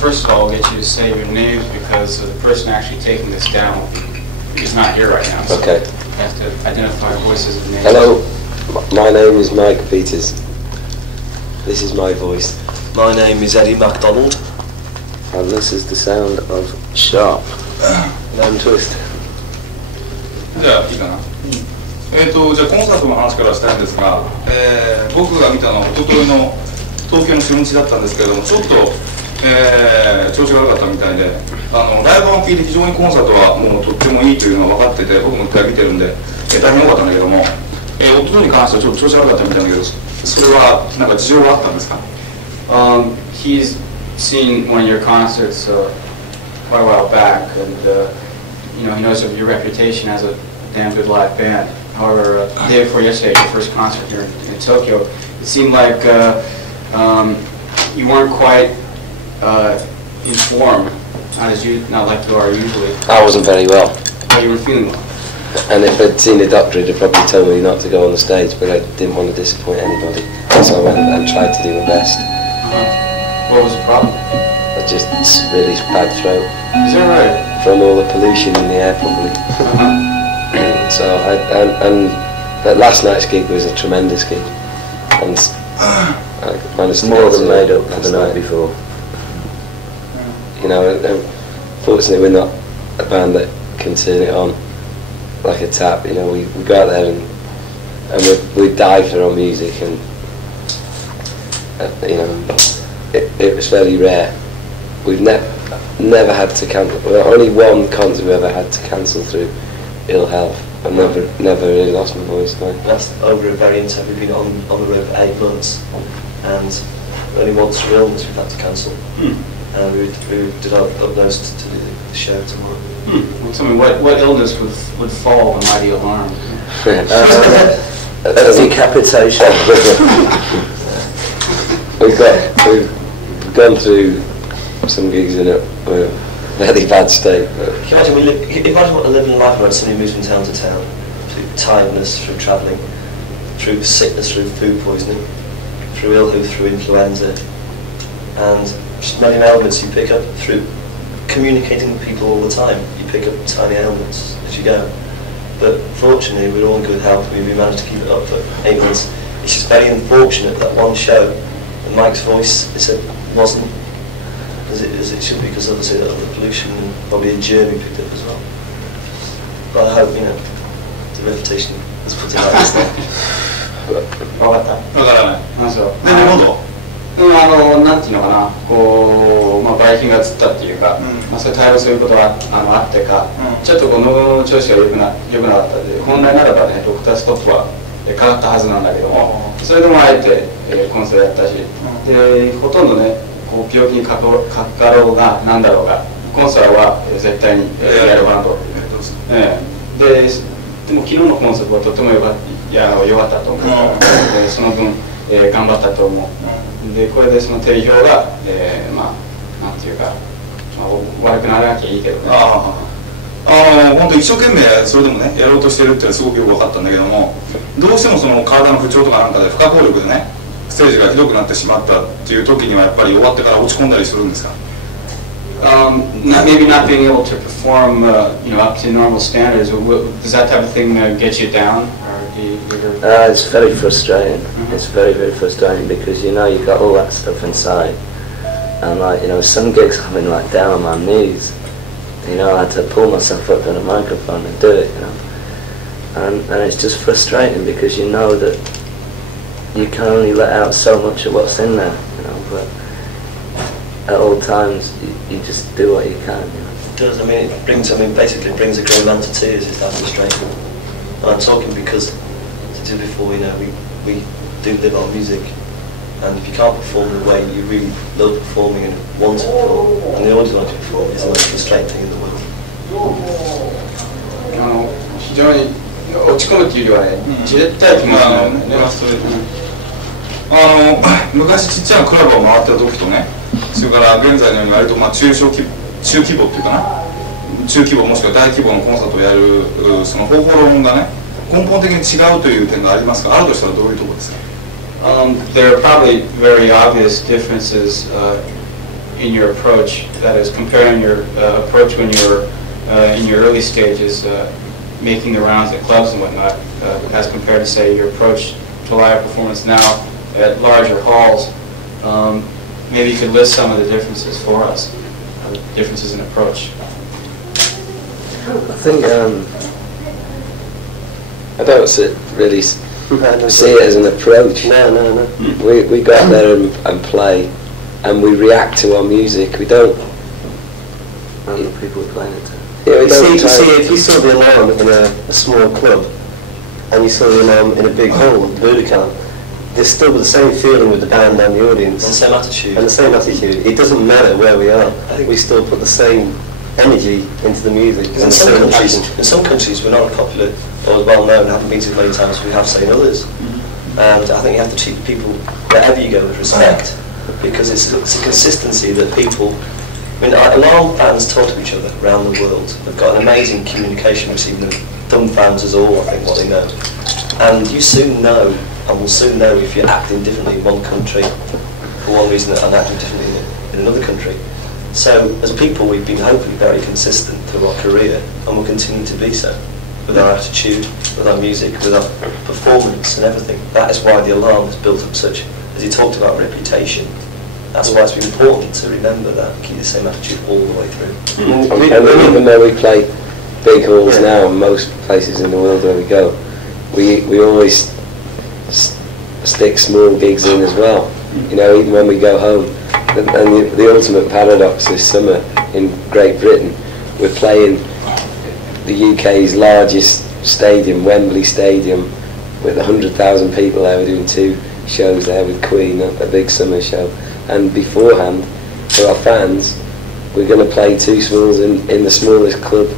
first of all, I'll get you to say your names because the person actually taking this down is not here right now. So okay. You have to identify voices and names. Hello, my name is Mike Peters. This is my voice. My name is Eddie Macdonald. And this is the sound of Sharp. Lemon Twist. じゃあいいかな。じゃあコンサートの話からしたいんですが、僕が見たのは一昨日の東京の初日だったんですけれども、ちょっと、調子が悪かったみたいで、ライブを聴いて非常にコンサートはもうとってもいいというのが分かってて、僕も一回見てるんで、大変良かったんだけども、一昨日に関してはちょっと調子悪かったみたいなんだけど、それはなんか事情があったんですか？ He's seen one of your concerts quite a while back, and you know, he knows of your reputation as a damn good live band. However, the day before yesterday, your first concert here in Tokyo, it seemed like you weren't quite informed, not like you are usually. I wasn't very well. How you were feeling well. And if I'd seen a doctor, he'd have probably told me not to go on the stage, but I didn't want to disappoint anybody. So I went and tried to do my best. What was the problem? I just really bad throat. Is that right? From all the pollution in the air, probably. So and that last night's gig was a tremendous gig, and I managed to more than made up for the night before. You know, fortunately we're not a band that can turn it on like a tap. You know, we go out there and we die for our music, and you know, it was fairly rare. We've never had to cancel. Well, only one concert we ever had to cancel through ill health. I've never really lost my voice. No. That's over a variant. We've been on the road for 8 months, and only once for illness we've had to cancel. And we did our utmost to do the show tomorrow. Well, tell me, what illness would fall a mighty alarm? Decapitation. We've gone through some gigs in a very bad state. Can you imagine what a living life when somebody moves from town to town, through tiredness, through travelling, through sickness, through food poisoning, through ill health, through influenza, and just many ailments you pick up through communicating with people all the time. You pick up tiny ailments as you go. But fortunately, we're all in good health. We managed to keep it up for 8 months. It's just very unfortunate that one show, and Mike's voice, they said, wasn't as it should be, because obviously the pollution and probably a germ picked up as well. But I hope, you know, the reputation is put in like this now. わかった。わからない。あ、そう。でもなんていうのかな、こう、まあ、ばい菌がつったっていうか、まあ、それ対応することがあってか、ちょっとこう喉の調子が良くなかったので、本来ならばね、ドクターストップはかかったはずなんだけども、それでもあえて、コンサートやったし、で、ほとんどね、こう病気にかかろうがなんだろうが、コンサートは絶対にやるバンド。でも昨日のコンサートはとても良かったと思うから、その分、頑張ったと思う。でこれでその定評が、まあなんていうか、まあ、悪くならなきゃいいけどね。本当一生懸命それでもねやろうとしてるっていうのはすごくよく分かったんだけども、どうしてもその体の不調とかなんかで不可抗力でねステージがひどくなってしまったっていう時にはやっぱり終わってから落ち込んだりするんですか？Maybe not being able to perform, you know, up to normal standards. Does that type of thing get you down? It's very frustrating. It's very, very frustrating because you know you've got all that stuff inside, and like you know some gigs I've been like down on my knees. You know, I had to pull myself up on a microphone and do it. You know, and it's just frustrating because you know that you can only let out so much of what's in there. You know, but at all times you just do what you can. You know. It does. I mean, basically it brings a grown man to tears. It's that frustrating. And I'm talking because, as I did before, you know, we do live our music, and if you can't perform the way you really love performing and want to perform, and the audience want to perform, it's the most frustrating thing in the world. 非常に落ち込むっていうよりはね、じれったい気持ちなんだよね。昔ちっちゃなクラブを回ってた時とね、それから現在のように割と中規模っていうかな、中規模もしくは大規模のコンサートをやるその方法論がね根本的に違うという点がありますが、あるとしたらどういうところですか？ There are probably very obvious differences in your approach, that is comparing your approach when you were in your early stages, making the rounds at clubs and whatnot, as compared to, say, your approach to live performance now at larger halls. Maybe you could list some of the differences for us, differences in approach. I think I don't really see it as an approach. No. We go out there and play, and we react to our music. We don't. And the people are playing it to. Yeah, we don't. You see, if you saw the alarm in a small club, and you saw the alarm in a big hall, Budokan, there's still the same feeling with the band and the audience. And the same attitude. And the same attitude. It doesn't matter where we are. We still put the same energy into the music. In some countries we're not popular or as well known, haven't been to many times as we have, say, in others. And I think you have to treat people wherever you go with respect, because it's a consistency that people. I mean, alarm fans talk to each other around the world. They've got an amazing communication between them. Dumb fans as all, I think, what they know. And you soon know, and will soon know, if you're acting differently in one country for one reason and acting differently in another country. So, as people, we've been hopefully very consistent through our career, and will continue to be so, with our attitude, with our music, with our performance and everything. That is why the alarm has built up such, as he talked about, reputation. That's why it's important to remember that, keep the same attitude all the way through. And even though we play big halls now, and most places in the world where we go, we always stick small gigs in as well. You know, even when we go home. And the ultimate paradox this summer in Great Britain, we're playing the UK's largest stadium, Wembley Stadium, with 100,000 people there. We're doing 2 shows there with Queen, a big summer show. And beforehand, for our fans, we're going to play 2 smalls in the smallest club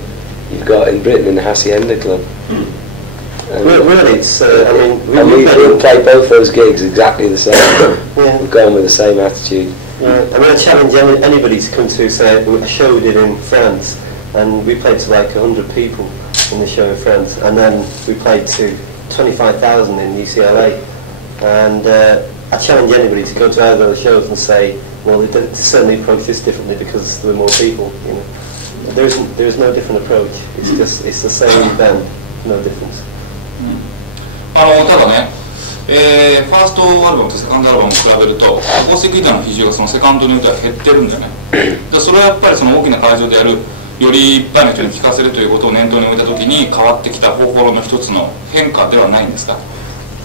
you've got in Britain, in the Hacienda Club. Really, it's, I mean... And we'll play both those gigs exactly the same. We're going with the same attitude. I mean, I challenge anybody to come to, say, a show we did in France, and we played to like 100 people in the show in France, and then we played to 25,000 in UCLA. And I challenge anybody to go to either of the shows and say, well, they certainly approach this differently because there were more people. You know, there is no different approach. It's the same band, no difference. ただね、ファーストアルバムとセカンドアルバムを比べると、アコースティックギターの比重がそのセカンドにおいては減ってるんだよね。でそれはやっぱりその大きな会場でやる、よりいっぱいの人に聴かせるということを念頭に置いたときに変わってきた方法の一つの変化ではないんですか？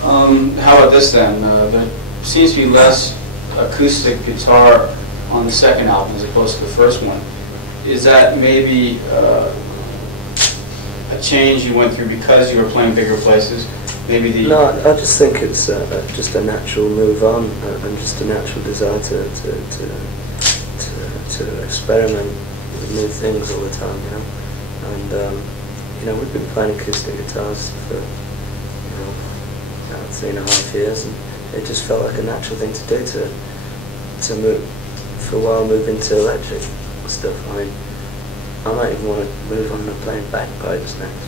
How about this then? There seems to be less acoustic guitar on the second album as opposed to the first one. Is that maybe a change you went through because you were playing bigger places? Maybe the... No, I just think it's just a natural move on and just a natural desire to experiment with new things all the time, you know. And you know, we've been playing acoustic guitars for 3.5 years, and it just felt like a natural thing to do to move for a while, move into electric stuff. I mean, I might even want to move on to playing bagpipes next.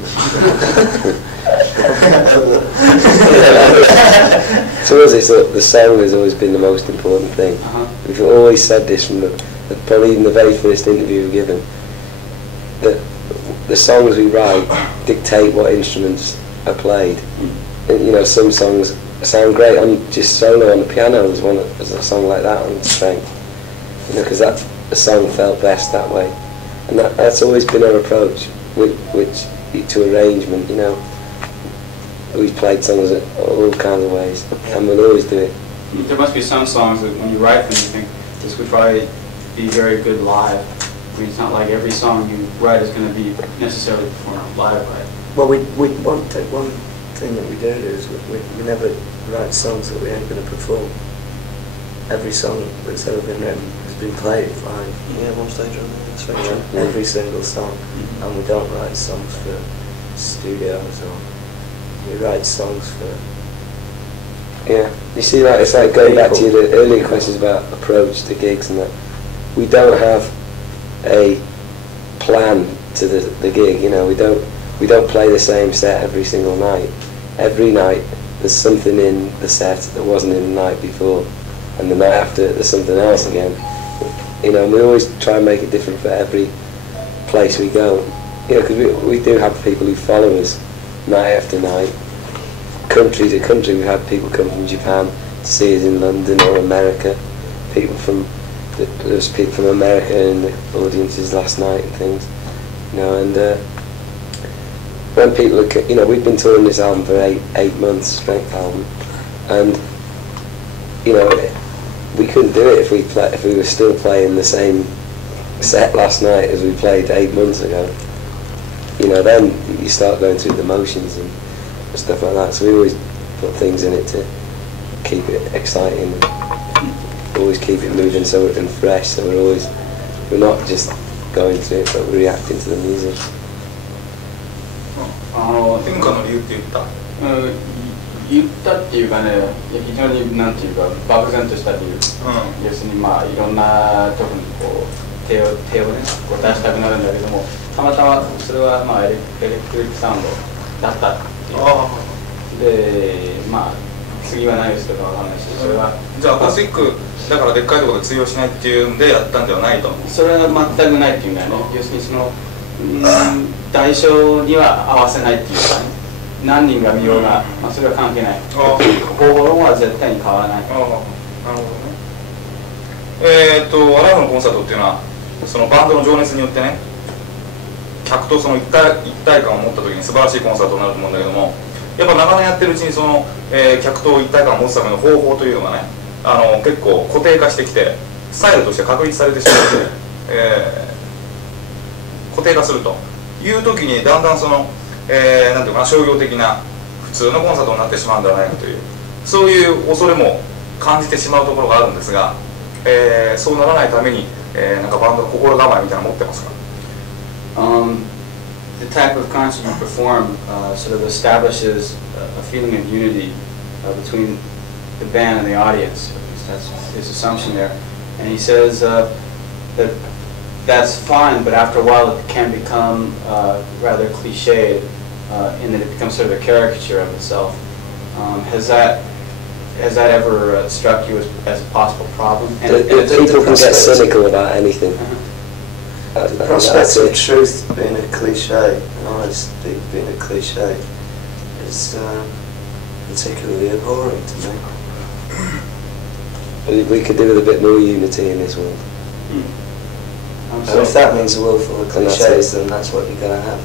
To us, the sound has always been the most important thing. We've always said this from probably even the very first interview we've given, that the songs we write dictate what instruments are played. And, you know, some songs sound great on just solo on the piano. There's a song like that on Strength, you know, because the song felt best that way. And that's always been our approach, which to arrangement, you know. We've played songs all kinds of ways, and we'll always do it. There must be some songs that when you write them, you think this would probably be very good live. I mean, it's not like every song you write is going to be necessarily performed live, right? Well, one thing that we do is we never write songs that we ain't going to perform. Every song that's ever been written has been played live. Yeah, one stage on there, that's very true. Every single song. And we don't write songs for studios, or we write songs for... Yeah, you see, like, it's like going back to your earlier questions about approach to gigs and that. We don't have a plan to the gig, you know. We don't play the same set every single night. Every night there's something in the set that wasn't in the night before, and the night after there's something else again. You know, and we always try and make it different for every place we go. You know, because we do have people who follow us night after night, country to country. We had people come from Japan to see us in London or America. There's people from America in the audiences last night and things. You know, and when people are, you know, we've been touring this album for eight months, Strength album, and you know, we couldn't do it if we were still playing the same set last night as we played 8 months ago. You know, then you start going through the motions and stuff like that. So we always put things in it to keep it exciting and always keep it moving and fresh. So we're not just going through it, but we're reacting to the music. 変化の理由って言った？言ったっていうかね、非常になんていうか漠然とした理由、要するにまあいろんな特にこう手をねこう出したくなるんだけども、たまたまそれはまあエレクトリックサウンドだったっていうで、まあ次は何をするかわかんないし、それはじゃあアコースティックだからでっかいところで通用しないっていうんでやったんではないと。それは全くないっていうんだよね。要するにその代償には合わせないっていうかね。何人が見ようが、まあ、それは関係ない。方法論は絶対に変わらない。なるほどね。アライブのコンサートっていうのはそのバンドの情熱によってね、客とその一体感を持った時に素晴らしいコンサートになると思うんだけども、やっぱ長年やってるうちにその、客と一体感を持つための方法というのがね、結構固定化してきてスタイルとして確立されてしまって、固定化するという時にだんだんそのなんていうかな、商業的な普通のコンサートになってしまうんではないかという、そういう恐れも感じてしまうところがあるんですが、そうならないために、なんかバンドの心構えみたいなの持ってますか？The type of concert you perform sort of establishes a feeling of unity between the band and the audience. That's his assumption there, and he says that that's fine, but after a while it can become rather cliched in that it becomes sort of a caricature of itself. Has that ever struck you as a possible problem? People can get cynical about anything. The prospect of truth being a cliche, and honesty being a cliche, is particularly abhorring to me. We could do with a bit more unity in this world. And if that means a world full of cliches, then that's what you're going to have.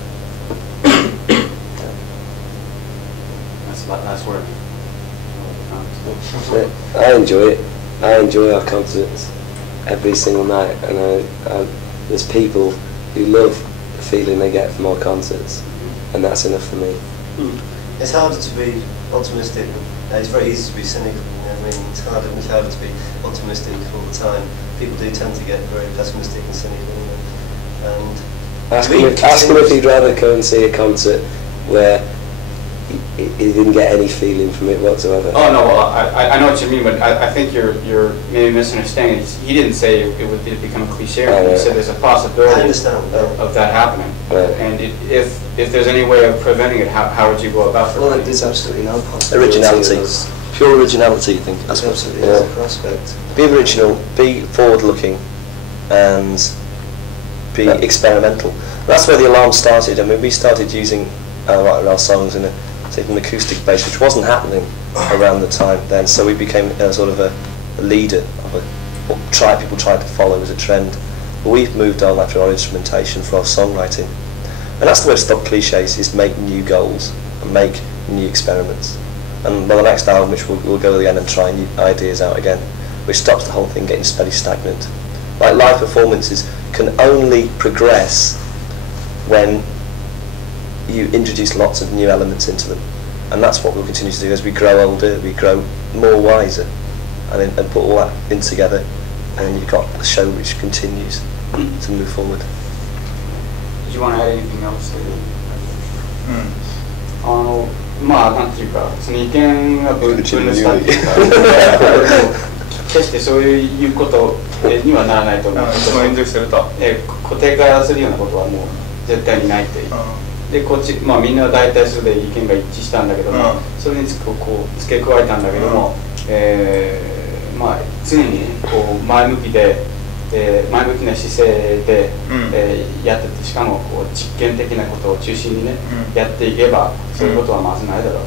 That's where. I enjoy it. I enjoy our concerts every single night, and there's people who love the feeling they get from our concerts, and that's enough for me. It's harder to be optimistic. It's very easy to be cynical. I mean, it's harder to be optimistic all the time. People do tend to get very pessimistic and cynical. And ask him if he'd rather go and see a concert where he didn't get any feeling from it whatsoever. Oh no, well I know what you mean, but I think you're maybe misunderstanding. He didn't say it would become a cliche. He said there's a possibility of that happening. Right. And if there's any way of preventing it, how would you go about it? Well, there's absolutely no possibility. Originality, pure originality. You think? That's absolutely no prospect. Be original, be forward-looking, and be experimental. That's where the Alarm started. I mean, we started using our songs in an acoustic bass, which wasn't happening around the time then. So we became sort of a leader of what people tried to follow as a trend. But we've moved on after our instrumentation for our songwriting, and that's the way to stop cliches: is make new goals and make new experiments. And by the next album, which we'll go again and try new ideas out again, which stops the whole thing getting very stagnant. Like live performances can only progress when you introduce lots of new elements into them, and that's what we'll continue to do as we grow older, we grow more wiser, and put all that in together, and then you've got a show which continues to move forward. Did you want to add anything else? まあなんていうか、その意見が分裂したっていうか、決してそういうことにはならないと思う。固定化するようなことはもう絶対にないっていう。でこっち、まあ、みんな大体それで意見が一致したんだけども、それにこう付け加えたんだけども、まあ、常にこう前向きで、で前向きな姿勢で、やってて、しかもこう実験的なことを中心にね、やっていけばそういうことはまずないだろう。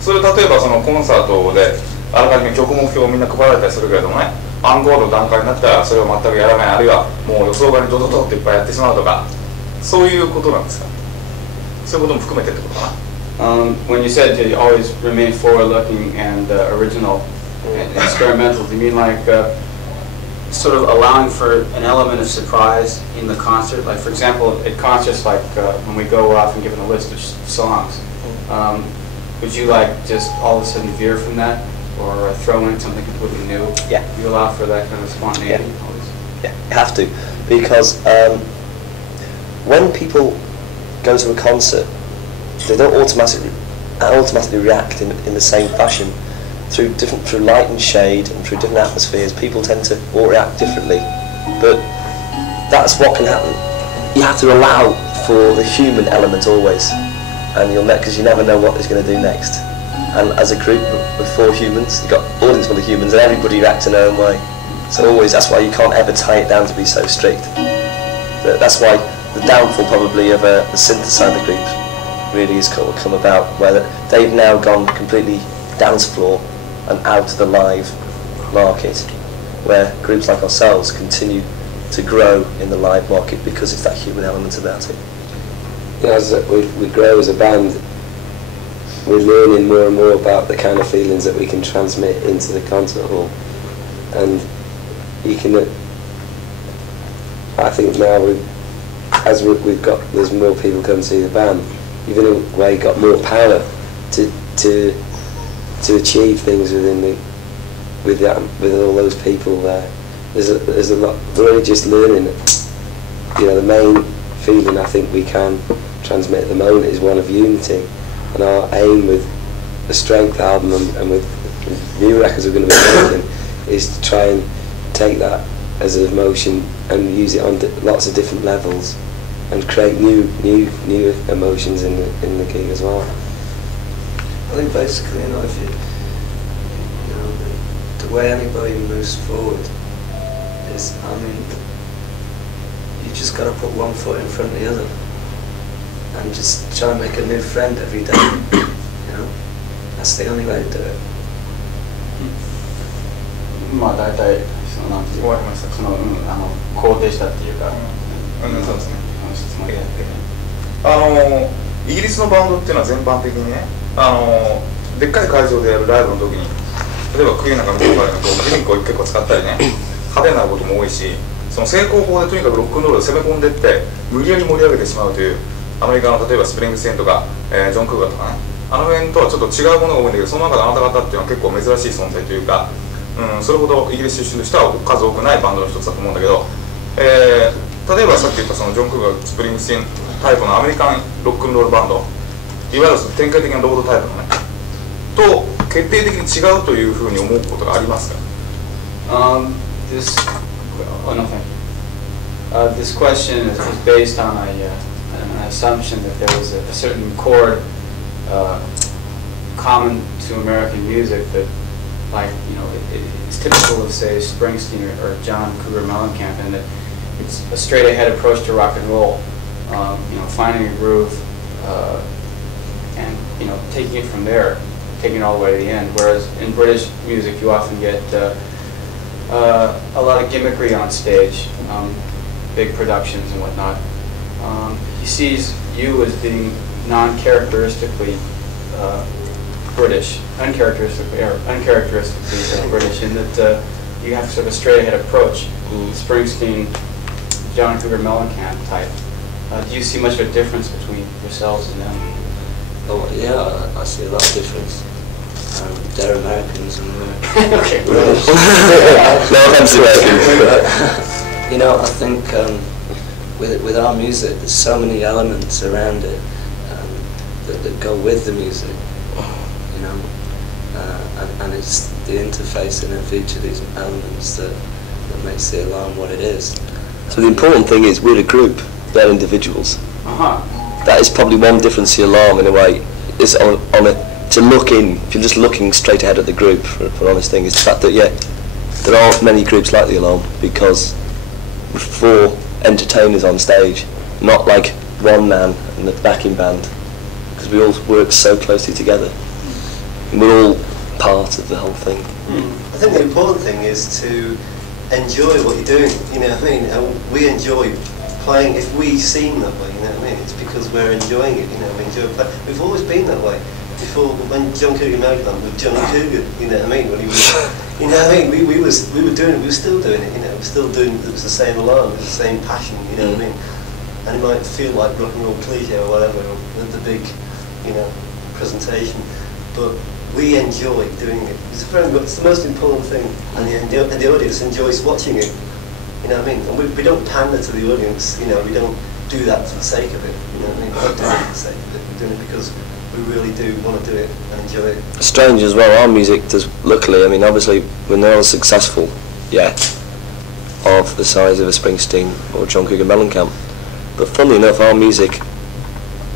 それ例えばそのコンサートであらかじめ曲目標をみんな配られたりするけれどもね、アンコールの段階になったらそれを全くやらない、あるいはもう予想外にドドドっていっぱいやってしまうとか、そういうことなんですか？そういうことも含めてってことかな。When you said you always remain forward-looking and original and experimental, do you mean like sort of allowing for an element of surprise in the concert? Like, for example, at concerts, like when we go off and give them a list of songs, would you like just all of a sudden veer from that, or throw in something completely new? Yeah. You allow for that kind of spontaneity? Yeah, you have to, because when people go to a concert, they don't automatically react in the same fashion. Through light and shade and through different atmospheres, people tend to all react differently. But that's what can happen. You have to allow for the human element always, and because you never know what it's going to do next. And as a group of 4 humans, you've got audience full of humans, and everybody reacts in their own way. So always, that's why you can't ever tie it down to be so strict. That's why the downfall probably of the synthesizer group really has come about, where they've now gone completely dance floor and out to the live market, where groups like ourselves continue to grow in the live market because it's that human element about it. Yeah, as we grow as a band, we're learning more and more about the kind of feelings that we can transmit into the concert hall, and you can. I think now there's more people come see the band. You've in a way got more power to achieve things with all those people there. There's a lot. We're only just learning. The main feeling I think we can transmit at the moment is one of unity, and our aim with the Strength album and with new records we're going to be making is to try and take that as an emotion and use it on lots of different levels and create new emotions in the gig as well. I think basically, if the way anybody moves forward is, you just got to put one foot in front of the other and just try and make a new friend every day. That's the only way to do it. まあ大体なんていうか、肯定したっていうか、そうですね。イギリスのバンドっていうのは全般的にね、でっかい会場でやるライブの時に、例えばクイーンなんかの場合だとギミックを結構使ったりね、派手なことも多いし、その成功法でとにかくロックンロールを攻め込んでいって無理やり盛り上げてしまうという、アメリカの例えばスプリングスティーンとか、ジョン・クーガーとかね、あの辺とはちょっと違うものが多いんだけど、その中であなた方っていうのは結構珍しい存在というか、それほどイギリス出身としては数多くないバンドの一つだと思うんだけど、例えばさっき言ったそのジョン・クーガー、スプリングスティーンタイプのアメリカンロックンロールバンド、いわゆる典型的なロードタイプのね、と決定的に違うというふうに思うことがありますか？ This question is based on an assumption that there was a certain chord common to American music that, like, it's typical of, say, Springsteen or John Cougar Mellencamp, and that it's a straight-ahead approach to rock and roll. Finding a groove and taking it from there, taking it all the way to the end. Whereas in British music, you often get a lot of gimmickry on stage, big productions and whatnot. He sees you as being non-characteristically British, uncharacteristically British, in that you have sort of a straight-ahead approach. Springsteen, John Cougar Mellencamp type. Do you see much of a difference between yourselves and them? Oh yeah, I see a lot of difference. They're Americans and we're Okay. British. No offense to Americans. I think with our music, there's so many elements around it that go with the music. And it's the interfacing of each of these elements that makes the alarm what it is. So the important thing is we're a group, they're individuals. That is probably one difference to the alarm in a way. Is to look in, if you're just looking straight ahead at the group, for an honest thing, is the fact that there aren't many groups like The Alarm because we're 4 entertainers on stage, not like one man and the backing band, because we all work so closely together and we're all part of the whole thing. I think the important thing is to enjoy what you're doing, you know what I mean? And we enjoy playing. If we seem that way, you know what I mean, it's because we're enjoying it, you know, we enjoy playing. We've always been that way. Before, when John Cougar Macdonald with John Cougar, you know what I mean, when he was, you know what I mean, we were doing it, we were still doing it, you know, we were still doing it, it was the same alarm, it was the same passion, you know what I mean? And it might feel like rock and roll cliche or whatever, or the big, you know, presentation, but we enjoy doing it. It's the most important thing, and the audience enjoys watching it, you know what I mean? And we don't pander to the audience, you know, we don't do that for the sake of it, you know what I mean? We're not doing it for the sake of it, we're doing it because we really do want to do it and enjoy it. Strange as well, our music does, luckily, I mean, obviously we're not as successful yet of the size of a Springsteen or John Cougar Mellencamp, but funnily enough, our music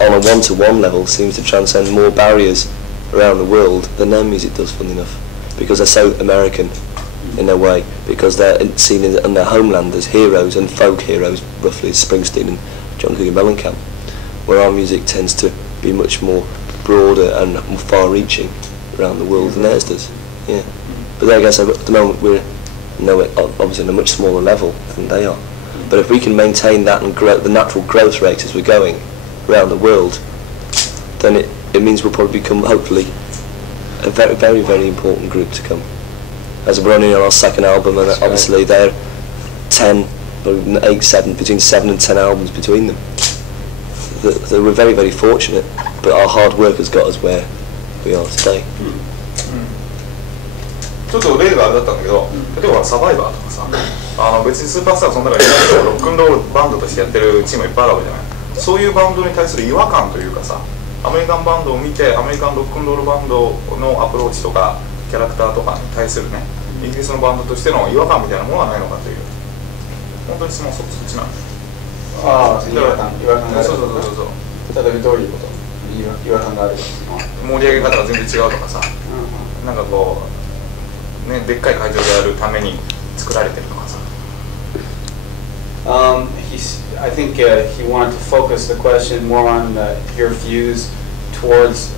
on a one-to-one level seems to transcend more barriers around the world than their music does, funnily enough, because they're so American in their way, because they're seen in their homeland as heroes and folk heroes, roughly as Springsteen and John Cougar Mellencamp, where our music tends to be much more broader and more far-reaching around the world than theirs does. Yeah, but then I guess at the moment we're obviously on a much smaller level than they are. But if we can maintain that and grow the natural growth rate as we're going around the world, then it means we'll probably become, hopefully, a very, very, very important group to come. As we're only on our 2nd album, and obviously they're 10, between 7 and 10 albums between them. We're very, very fortunate, but our hard work has got us where we are today. ちょっと例がだったんだけど、例えばサバイバーとかさ、別にスーパースターその中でロックンロールバンドとしてやってるチームいっぱいあるわけじゃない。そういうバンドに対する違和感というかさ、アメリカンバンドを見てアメリカンロックンロールバンドのアプローチとかキャラクターとかに対するね、イギリスのバンドとしての違和感みたいなものはないのかという、本当に質問そっちなんです。ああ、違和感がある。そうそうそうそう。例えばどういうこと？違和感がある。盛り上げ方が全然違うとかさ、なんかこうね、でっかい会場でやるために作られてるとかさ。I think he wanted to focus the question more on your views towards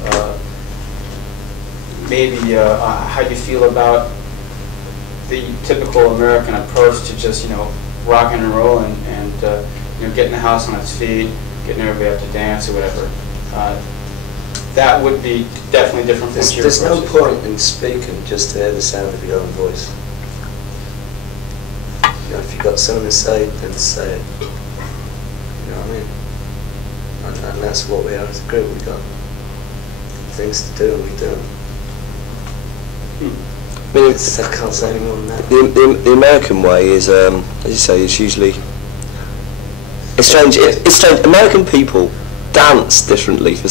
maybe how you feel about the typical American approach to just, you know, rock and roll and you know, getting the house on its feet, getting everybody up to dance or whatever. That would be definitely different from what you're There's no point in speaking just to hear the sound of your own voice. You know, if you've got something to say, then say it. You know what I mean? And that's what we are as a group. We've got things to do and we do them. I mean, I can't say any more than that. The American way is, as you say, is usually... It's strange. It's strange. American people dance differently for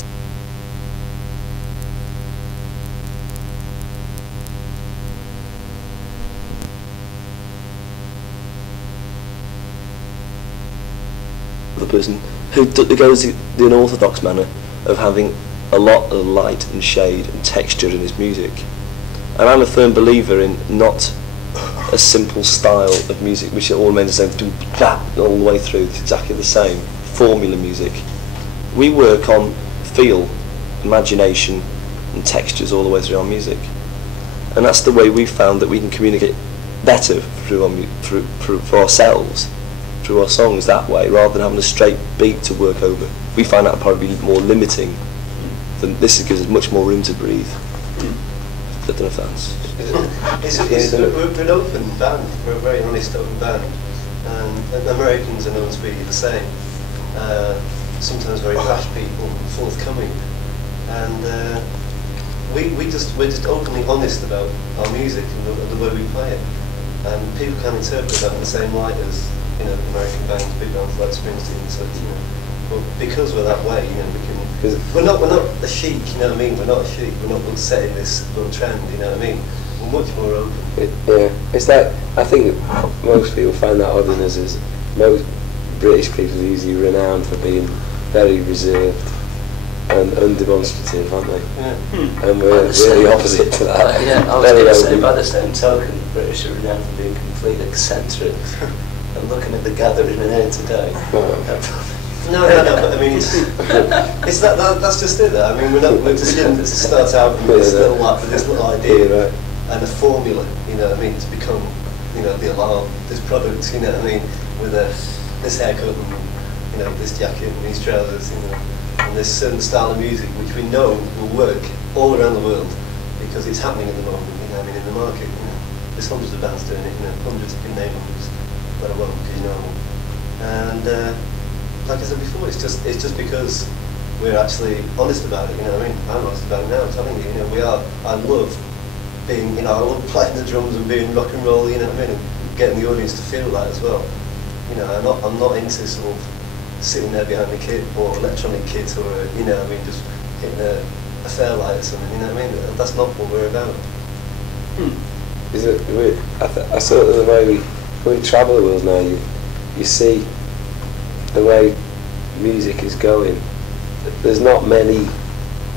the person who goes the unorthodox manner of having a lot of light and shade and texture in his music. And I'm a firm believer in not a simple style of music which all men say all the way through. It's exactly the same formula music. We work on feel, imagination and textures all the way through our music, and that's the way we've found that we can communicate better through for ourselves through our songs that way, rather than having a straight beat to work over. We find that probably more limiting than this. Gives us much more room to breathe. I don't know if that's... We're an open band, we're a very honest open band, and Americans are known to be the same. Sometimes very brash people, forthcoming, and we're just openly honest about our music and the way we play it, and people can interpret that in the same light as, you know, American bands, big bands like Springsteen and such, you know. But because we're that way, you know, we can. We're not a chic, you know what I mean? We're not a chic. We're not setting this little trend, you know what I mean? We're much more open. Yeah, it's like, I think most people find that odd in us is most British people are usually renowned for being very reserved and undemonstrative, aren't they? Yeah. And we're really opposite to that. Yeah, I was going to say, by the same token, British are renowned for being complete eccentrics. I'm looking at the gathering in here today. No, but I mean, it's that's just it. I mean, we didn't start out with this little idea and a formula. You know what I mean? It's become, you know, the alarm, this product. You know what I mean? With this haircut and, you know, this jacket and these trousers. You know, and this certain style of music which we know will work all around the world because it's happening at the moment. You know, I mean, in the market, you know, there's hundreds of bands doing it. You know, hundreds of name hundreds, let alone because you know them. And like I said before, it's just because we're actually honest about it. You know what I mean? I'm honest about it now. I'm telling you, you know, I love being, you know, I love playing the drums and being rock and roll. You know what I mean? And getting the audience to feel that as well. You know, I'm not into sort of sitting there behind the kit or electronic kit or you know, I mean, just hitting a fairlight or something. You know what I mean? That's not what we're about. Is it? I sort of the way we travel the world now. You see the way music is going. There's not many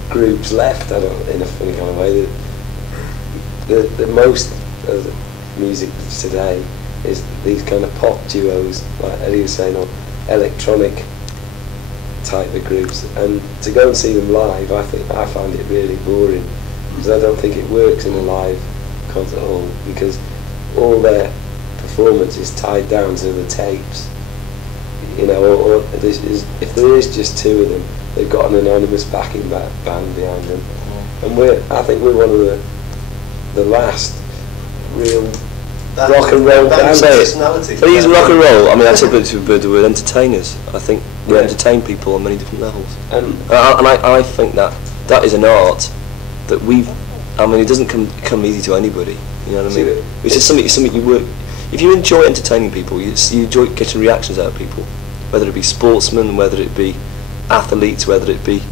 groups left. I don't, in a funny kind of way. The most of the music today is these kind of pop duos, like Eddie was saying, or electronic type of groups. And to go and see them live, I find it really boring because I don't think it works in a live concert hall because all their performance is tied down to the tapes. You know, or if there is just two of them, they've got an anonymous backing band behind them, and I think we're one of the last real rock and roll band. Please, rock and roll. I mean, I typically the word entertainers. I think we entertain people on many different levels, and I think that is an art that we've. I mean, it doesn't come easy to anybody. You know what I mean? It's just something you work. If you enjoy entertaining people, you enjoy getting reactions out of people, whether it be sportsmen, whether it be athletes, whether it be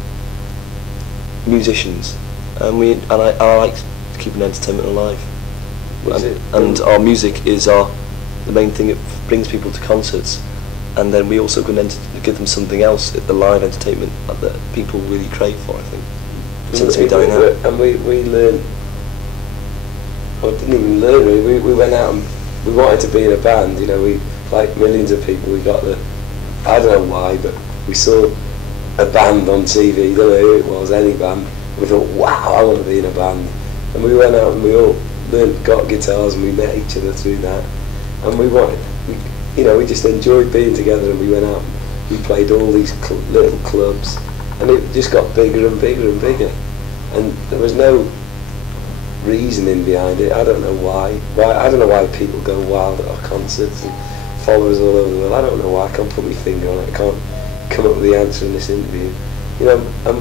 musicians, and I like keeping entertainment alive. And our music is the main thing that brings people to concerts, and then we also can give them something else at the live entertainment that people really crave for. I think since we dying out. And we learned, or didn't even learn really. We went out and we wanted to be in a band. You know, we like millions of people. We got I don't know why, but we saw a band on TV. Don't know who it was, any band. We thought, wow, I want to be in a band. And we went out and we all got guitars and we met each other through that. And we just enjoyed being together, and we went out and we played all these little clubs, and it just got bigger and bigger and bigger. And there was no reasoning behind it. I don't know why. I don't know why people go wild at our concerts and follow us all over the world. I don't know why. I can't put my finger on it. I can't come up with the answer in this interview. You know, and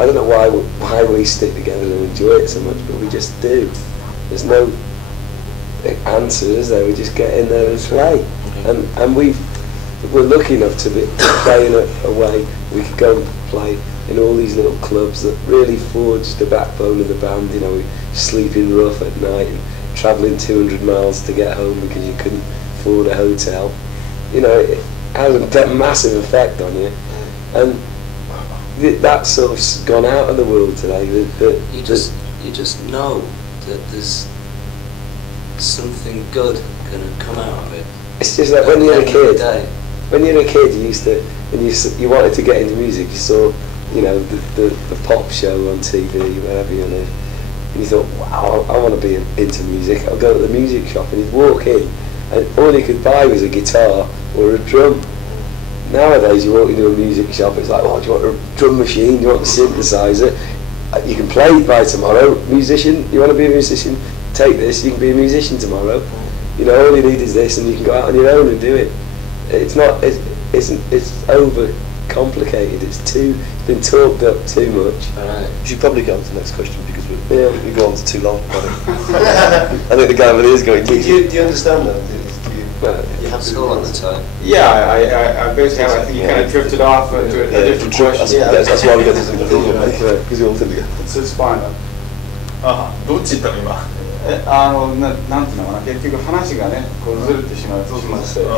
I don't know why we stick together and enjoy it so much, but we just do. There's no answer, is there? We just get in there and play. And we're lucky enough to be playing a way we could go and play in all these little clubs that really forged the backbone of the band. You know, we sleeping rough at night and travelling 200 miles to get home because you couldn't afford a hotel. You know, it has a massive effect on you, and that's sort of gone out of the world today. You just know that there's something good going to come out of it. It's just like when you're a kid, you used to, and you wanted to get into music. You saw, you know, the pop show on TV, wherever you live, and you thought, wow, I want to be into music. I'll go to the music shop, and you'd walk in, and all you could buy was a guitar or a drum. Nowadays, you walk into a music shop, it's like, oh, do you want a drum machine? Do you want a synthesizer? You can play by tomorrow. Musician, you want to be a musician? Take this, you can be a musician tomorrow. You know, all you need is this, and you can go out on your own and do it. It's over complicated. It's been talked up too much. Right. You should probably go on to the next question because we go on to too long. I think the guy over there is going. Do you understand that? You have to go on the time. Yeah, I basically I think you kind of drifted off into a different question. That's why we got this in the video, because we all think It's fine. どっち行ったの今なんていうのかな、結局話がねこうずれてしまうとしまって、それで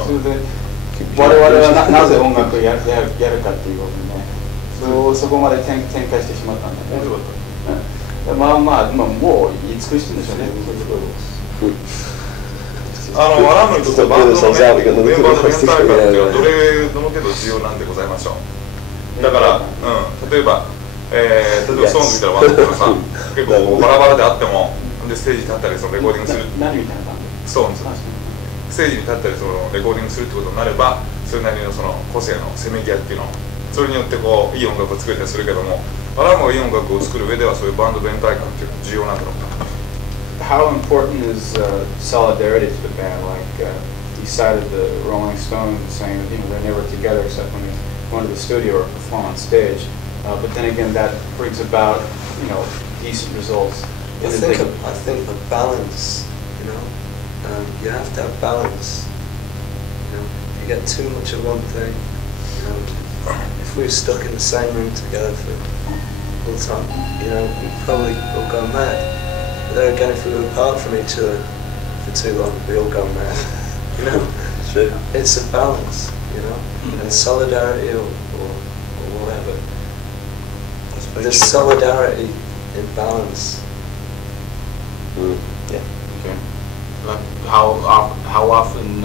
我々はなぜ音楽をやるかっていうことにね、そこまで展開してしまったんで、ね、面白かった。まあまあ、もう言い尽くしてるんでしょうね、そういうところアラムにとってバンドの、ね、メンバーのメンタル感っていうのはどの程度重要なんでございましょう。だから、例えば、ソーンズみたいなバンドとかさ、結構バラバラであっても、でステージに立ったりそのレコーディングする。何みたいなバンド？ストーンズ。ステージに立ったりそのレコーディングするってことになれば、それなりのその個性のせめぎ合いっていうの、それによってこういい音楽を作れたりするけども、アラムがいい音楽を作る上ではそういうバンド全体感っていうのは重要なんだろうか。How important is solidarity to the band? Like you cited the Rolling Stones saying that they're never together except when they go into the studio or perform on stage. But then again, that brings about decent results. I think a balance. You have to have balance. If you get too much of one thing, if we were stuck in the same room together for all the time, we probably all go mad. But there again, if we were apart from each other for too long, we all go mad. True. It's a balance, and solidarity or whatever. There's solidarity in balance. Yeah. Okay. How often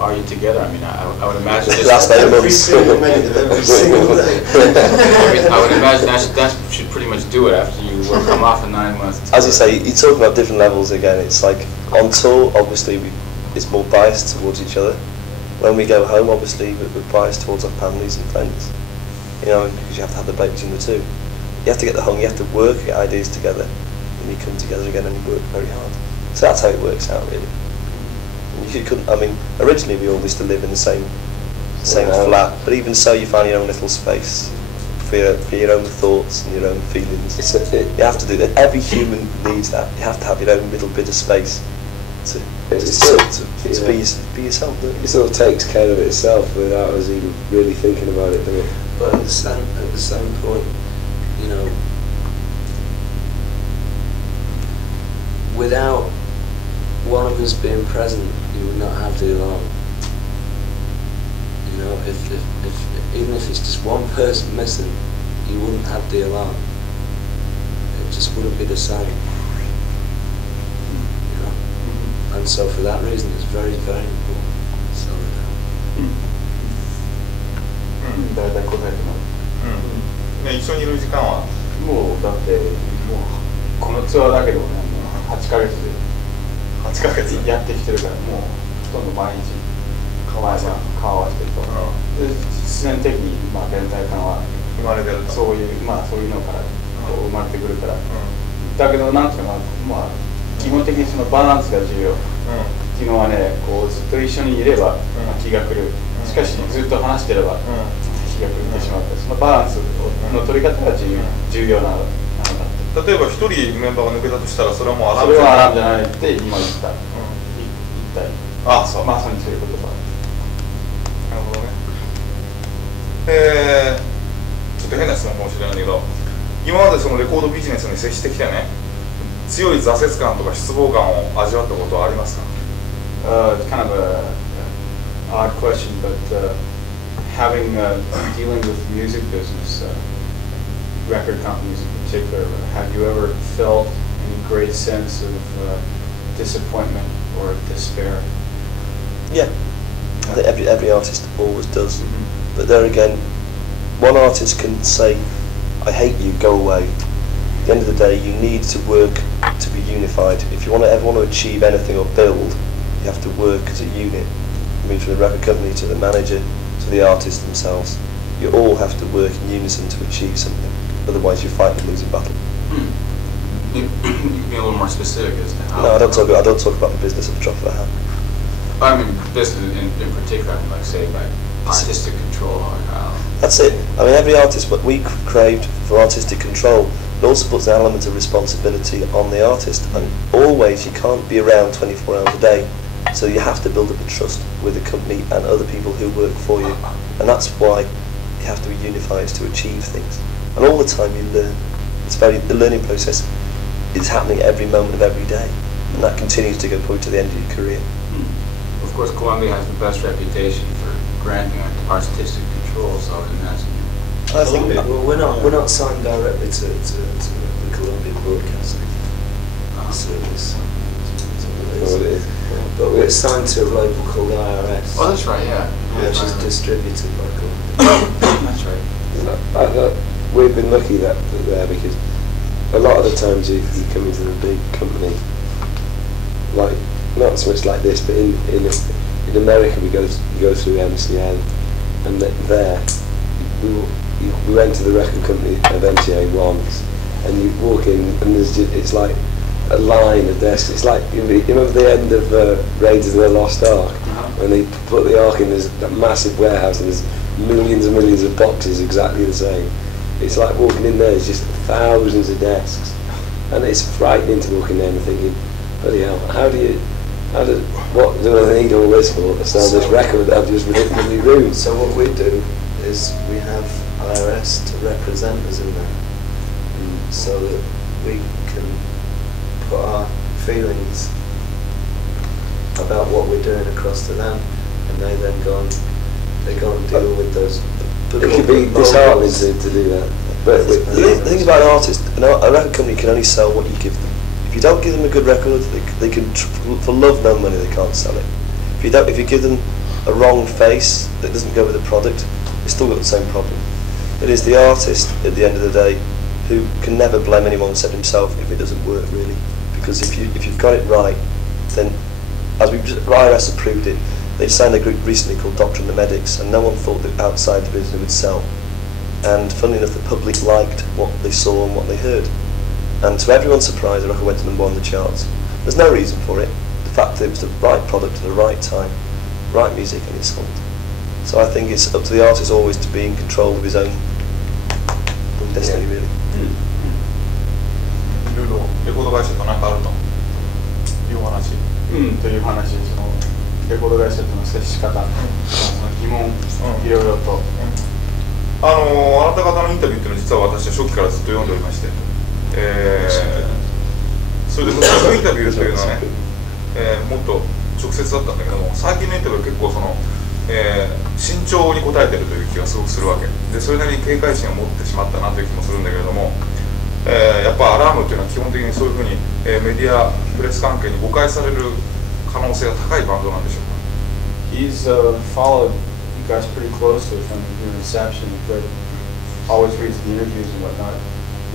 are you together? I mean, I would imagine last 8 months. Every single minute, every single day. I would imagine that should pretty much do it after you come off in 9 months. As you say, you talk about different levels again. It's like on tour, obviously, it's more biased towards each other. When we go home, obviously, we're biased towards our families and friends. Because you have to have the break between the two. You have to get the home, you have to work, get ideas together, and you come together again and work very hard. So that's how it works out, really. Originally we all used to live in the same flat, but even so, you find your own little space for your own thoughts and your own feelings. You have to do that. Every human needs that. You have to have your own little bit of space to be yourself. It sort of takes care of itself without us even really thinking about it, doesn't it? But at the same point, without one of us being present, you would not have the alarm. Even if it's just one person missing, you wouldn't have the alarm. It just wouldn't be the same. And so for that reason, it's very, very important. Solidarity. だいたい答えても一緒にいる時間はもうだってこのツアーだけでもね8ヶ月で8ヶ月やってきてるからもうほとんど毎日顔合わせてると、必然的に連帯感は生まれてるとそういうのから生まれてくるから、だけどなんていうのか基本的にそのバランスが重要、っていうのはねずっと一緒にいれば、気が狂う、しかしずっと話してれば、気が狂ってしまって、そのバランスの取り方が重要なのだ。例えば一人メンバーが抜けたとしたらそれはもうそれはアラームじゃないって今言ったそうまさにそういう言葉。なるほどね。ちょっと変な質問かもしれないけど、今までそのレコードビジネスに接してきてね、強い挫折感とか失望感を味わったことはありますか？Kind of a odd question, but having dealing with music business, record companies in particular, have you ever felt any great sense of disappointment or despair? Yeah, I think every artist always does. But there again, one artist can say, "I hate you, go away." At the end of the day, you need to work to be unified. If you ever want to achieve anything or build, you have to work as a unit. From the record company to the manager to the artists themselves, you all have to work in unison to achieve something. Otherwise, you fight a losing battle. You can be a little more specific as to how. No, I don't talk about the business of the drop of a hat. I mean, this in particular, like say by artistic control or how. That's it. I mean, every artist, what we craved for artistic control, it also puts an element of responsibility on the artist. And always, you can't be around 24 hours a day. So you have to build up a trust with the company and other people who work for you. And that's why you have to be unified to achieve things. And all the time you learn. The learning process is happening every moment of every day. And that continues to go probably to the end of your career. Of course, Columbia has the best reputation for granting artistic control, so I would imagine I think Well, we're not signed directly to the Columbia Broadcasting Service. But we're signed to a label called IRS. Oh, that's right, yeah. Which is distributed by Columbia. That's right. We've been lucky there because a lot of the times you come into a big company, like not so much like this, but in America you go through MCN, and there we went to the record company of MCA once, and you walk in and it's like a line of desks. It's like you know the end of Raiders of the Lost Ark, when they put the Ark in that massive warehouse and there's millions and millions of boxes exactly the same. It's like walking in there, there's just thousands of desks, and it's frightening to walk in there and thinking, bloody hell, what do I need all this for? To sell this record that I've just written in the room. So what we do is we have IRS to represent us in there, so that we can put our feelings about what we're doing across to them, and they then go and deal with those. It can be disheartening to do that. But the thing about an artist, a record company can only sell what you give them. If you don't give them a good record, they can, for love no money, they can't sell it. If you give them a wrong face that doesn't go with the product, they still got the same problem. It is the artist at the end of the day who can never blame anyone except himself if it doesn't work really. Because if you've got it right, then as IRS approved it, they signed a group recently called Doctor and the Medics, and no one thought that outside the business would sell. And funnily enough, the public liked what they saw and what they heard. And to everyone's surprise, the record went to #1 on the charts. There's no reason for it. The fact that it was the right product at the right time, right music, and it sold. So I think it's up to the artist always to be in control of his own destiny, really. いろいろレコード会社と何かあるというお話。という話、そのレコード会社との接し方、疑問、いろいろと。あなた方のインタビューっていうのは実は私は初期からずっと読んでおりまして、それで昔のインタビューというのはね、もっと直接だったんだけども、最近のインタビューは結構その、慎重に答えてるという気がすごくするわけで、それなりに警戒心を持ってしまったなという気もするんだけれども、やっぱアラームというのは基本的にそういうふうに、メディアプレス関係に誤解される可能性が高いバンドなんでしょうか。He's followed you guys pretty closely from your inception. Always reads the interviews and whatnot,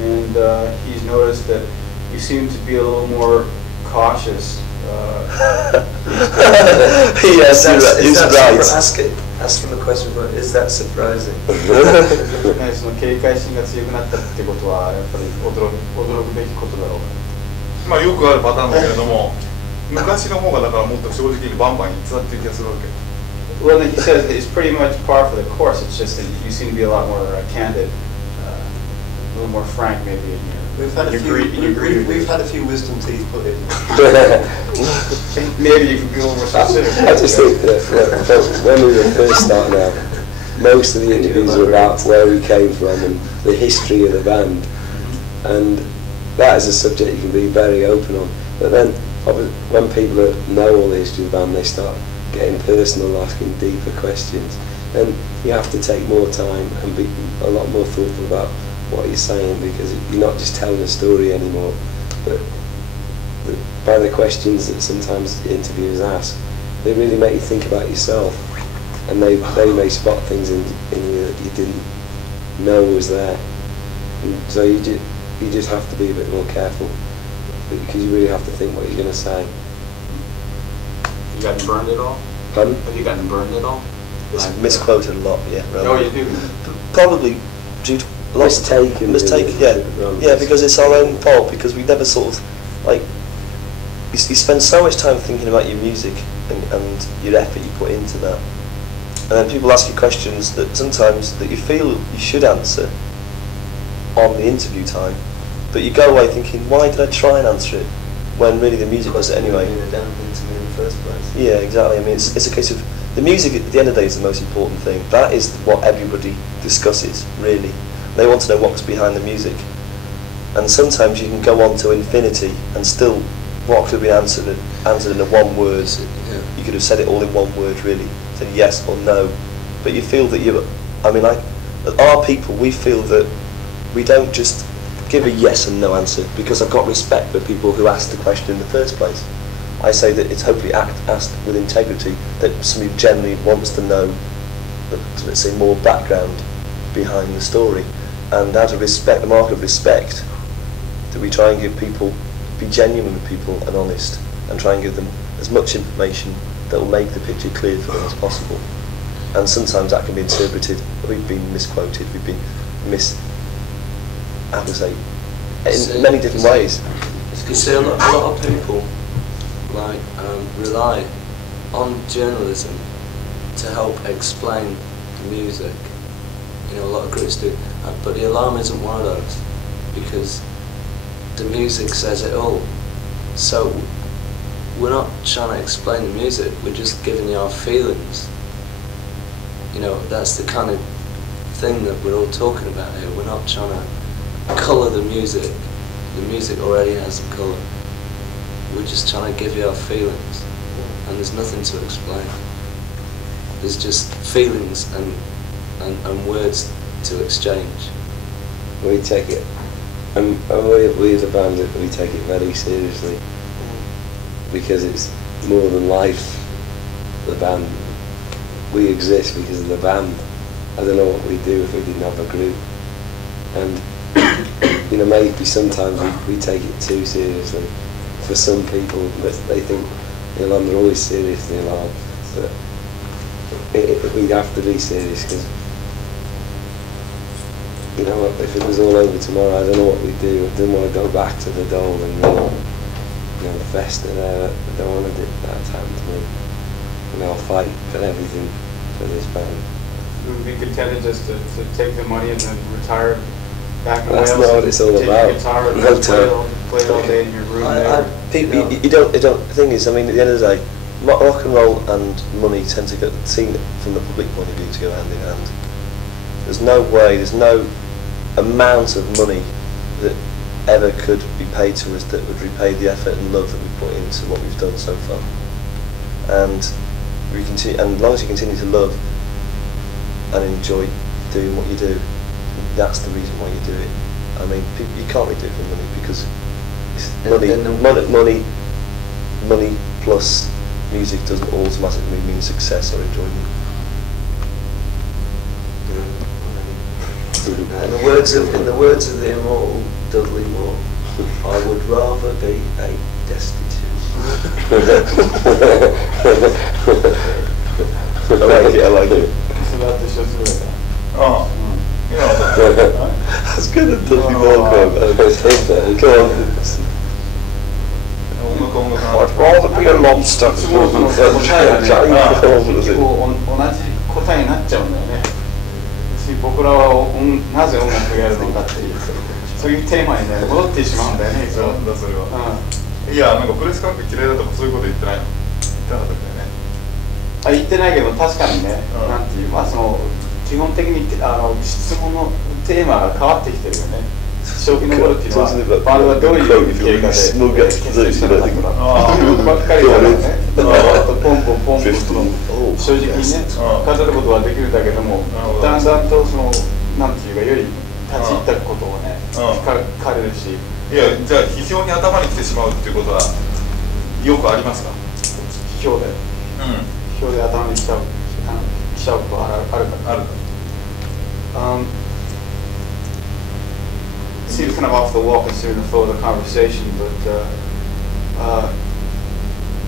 and he's noticed that you seem to be a little more cautious. Yes, he's right. Ask him a question, but is that surprising? その警戒心が強くなったってことはやっぱり驚くべきことだろう。まあよくあるパターンだけれども、昔の方がだからもっと正直にバンバン言ってたっていう気がするわけ。Well, he says it's pretty much par for the course. It's just that you seem to be a lot more candid, a little more frank, maybe. We've had a few wisdom teeth put in. Maybe you could be a little more specific. I just think that when we were first starting out, most of the interviews were about where we came from and the history of the band, and that is a subject you can be very open on. But then, when people know all the history of the band, they start getting personal, asking deeper questions, and you have to take more time and be a lot more thoughtful about what you're saying, because you're not just telling a story anymore, but by the questions that sometimes the interviewers ask, they really make you think about yourself, and they may spot things in you that you didn't know was there, and so you just have to be a bit more careful, because you really have to think what you're going to say. You gotten burned at all? Pardon? Have you gotten burned at all? It's misquoted a lot, yeah. Oh, you do? Probably due to Mistake, yeah, because it's our own fault, because we never sort of, like, you spend so much time thinking about your music and your effort you put into that, and then people ask you questions that sometimes that you feel you should answer on the interview time, but you go away thinking, why did I try and answer it, when really the music was it anyway. Yeah, exactly. I mean, it's a case of, the music at the end of the day is the most important thing. That is what everybody discusses, really. They want to know what's behind the music, and sometimes you can go on to infinity and still what could be answered in a one word. You could have said it all in one word, really, said yes or no, but you feel that I our people, we feel that we don't just give a yes and no answer, because I've got respect for people who ask the question in the first place. I say that it's hopefully asked with integrity, that somebody generally wants to know, let's say, more background behind the story, and out of respect, a mark of respect, that we try and give people, be genuine with people and honest, and try and give them as much information that will make the picture clear for them as possible. And sometimes that can be interpreted, we've been misquoted, we've been how to say, in many different ways. You see, a lot of people like rely on journalism to help explain the music. You know, a lot of critics do, but the alarm isn't one of those, because the music says it all. So we're not trying to explain the music, we're just giving you our feelings. You know, that's the kind of thing that we're all talking about here. We're not trying to colour the music. The music already has a colour. We're just trying to give you our feelings, and there's nothing to explain. There's just feelings and words to exchange. We take it, and we as a band, we take it very seriously, because it's more than life. The band, we exist because of the band. I don't know what we'd do if we didn't have a group. And you know, maybe sometimes we take it too seriously. For some people, they think the alarm, they're always serious, the alarm. But we'd have to be serious, because you know, if it was all over tomorrow, I don't know what we'd do. I didn't want to go back to the Dole and the festa there. I don't want to do that happen to me. You know, I'll fight for everything for this band. It would be contented just to take the money and then retire back in That's Wales. not what it's all take about. Your guitar and play all day in your room there. You don't. The thing is, I mean, at the end of the day, rock and roll and money tend to get seen from the public point of view to go hand in hand. There's no way, there's no amount of money that ever could be paid to us that would repay the effort and love that we put into what we've done so far. And we continue, and as long as you continue to love and enjoy doing what you do, that's the reason why you do it. I mean, you can't really do it for money, because money plus music doesn't automatically mean success or enjoyment. In the words of the immortal Dudley Moore, I would rather be a destitute. I like it. Oh. That's good at Dudley Moore. Come on. I'd rather be a lobster. 同じ答えになっちゃうんだよね。僕らはなぜ音楽をやるのかっていう、そういうテーマにね戻ってしまうんだよね。そうだ、それは。いや、なんかプレスカップ嫌いだとかそういうこと言ってないの？言ってなかったんだよね。あ、言ってないけど確かにね、なんていう、まあその基本的に質問のテーマが変わってきてるよね。正気の頃っていうのはバンドがどういう経過で結成したのかとか、そういうことばっかりだからね。あとポンポンポンポンと正直にね語ることはできるんだけども、だんだんとそのなんていうかより立ち入ったことをね聞かれるし。いや、じゃあ批評に頭に来てしまうっていうことはよくありますか？批評で頭に来ちゃうことはあるか。Seems kind of off the wall considering the flow of the conversation, but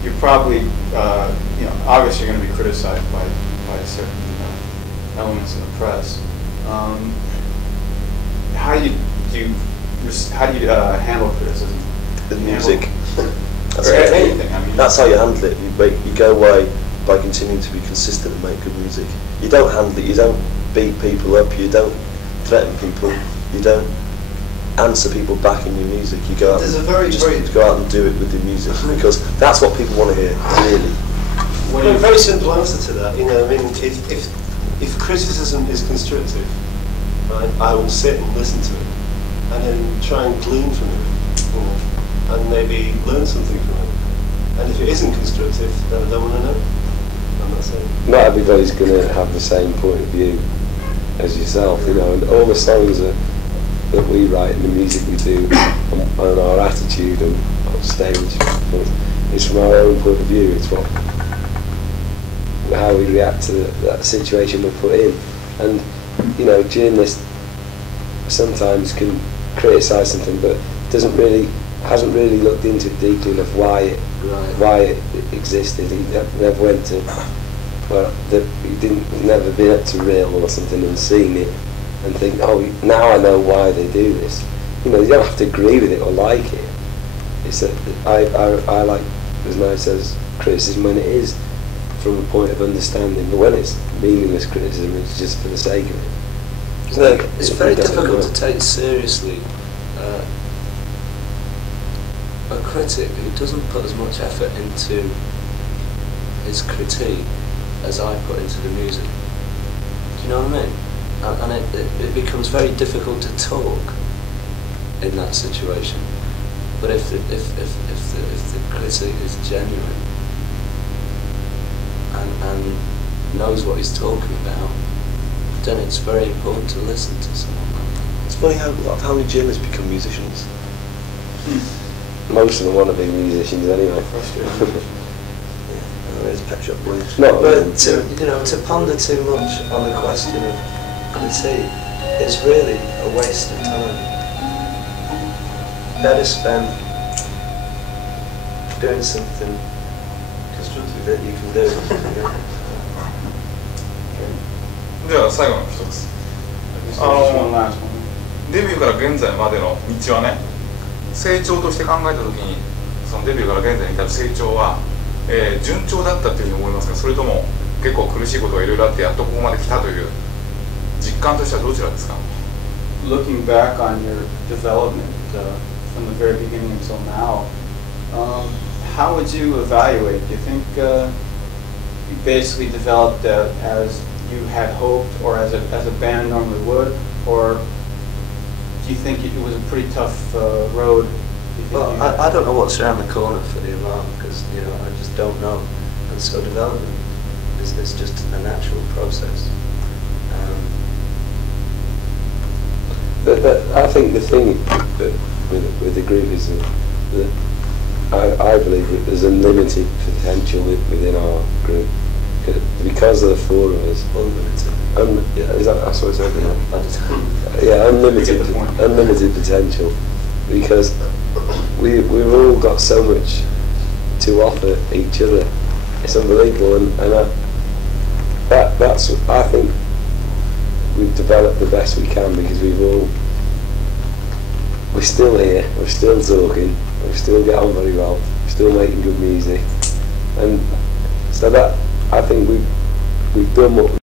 you're probably, obviously you're going to be criticized by certain elements in the press. How do you handle criticism? The music. Or anything. I mean, that's how you handle it. You go away by continuing to be consistent and make good music. You don't handle it. You don't beat people up. You don't threaten people. You don't answer people back in your music. You go out, go out and do it with your music, because that's what people want to hear, really. Well, a very simple answer to that. You know, I mean, if criticism is constructive, right, I will sit and listen to it, and then try and glean from it, and maybe learn something from it. And if it isn't constructive, then I don't want to know. And that's it. Not everybody's going to have the same point of view, as yourself, you know, and all the songs that we write and the music we do and our attitude on stage is from our own point of view. It's how we react to that situation we're put in. And, you know, journalists sometimes can criticise something but hasn't really looked into it deeply enough why it existed. He never went to, well, he'd never been up to Real or something and seen it and think, oh, now I know why they do this. You know, you don't have to agree with it or like it. It's that I like, as Nye says, criticism when it is from a point of understanding, but when it's meaningless criticism, it's just for the sake of it. It's very difficult to take seriously a critic who doesn't put as much effort into his critique as I put into the music. Do you know what I mean? And it becomes very difficult to talk in that situation. But if the critic is genuine and knows what he's talking about, then it's very important to listen to someone. It's funny how many journalists become musicians. Most of them want to be musicians anyway. There's Pet Shop Boys. No, but to ponder too much on the question of critique is really a waste of time. Better spent doing something constructive that you can do. では最後の一つ。デビューから現在までの道はね、成長として考えたときに、そのデビューから現在に至る成長は、順調だったというふうに思いますが、それとも結構苦しいことがいろいろあってやっとここまで来たという実感としてはどちらですか？ Looking back on your development from the very beginning until now, how would you evaluate? Do you think you basically developed as you had hoped, or as a band normally would, or do you think it was a pretty tough road? Well, I don't know what's around the corner for the Imam, because I just don't know, and so development is just a natural process. But I think the thing with the group is that I believe that there's unlimited potential within our group. Because of the four of us, unlimited. That's what I said. Yeah, unlimited potential. Because we've all got so much to offer each other. It's unbelievable, and that's I think we've developed the best we can because we're still here, we're still talking, we still get on very well, we're still making good music, and so that I think we've done what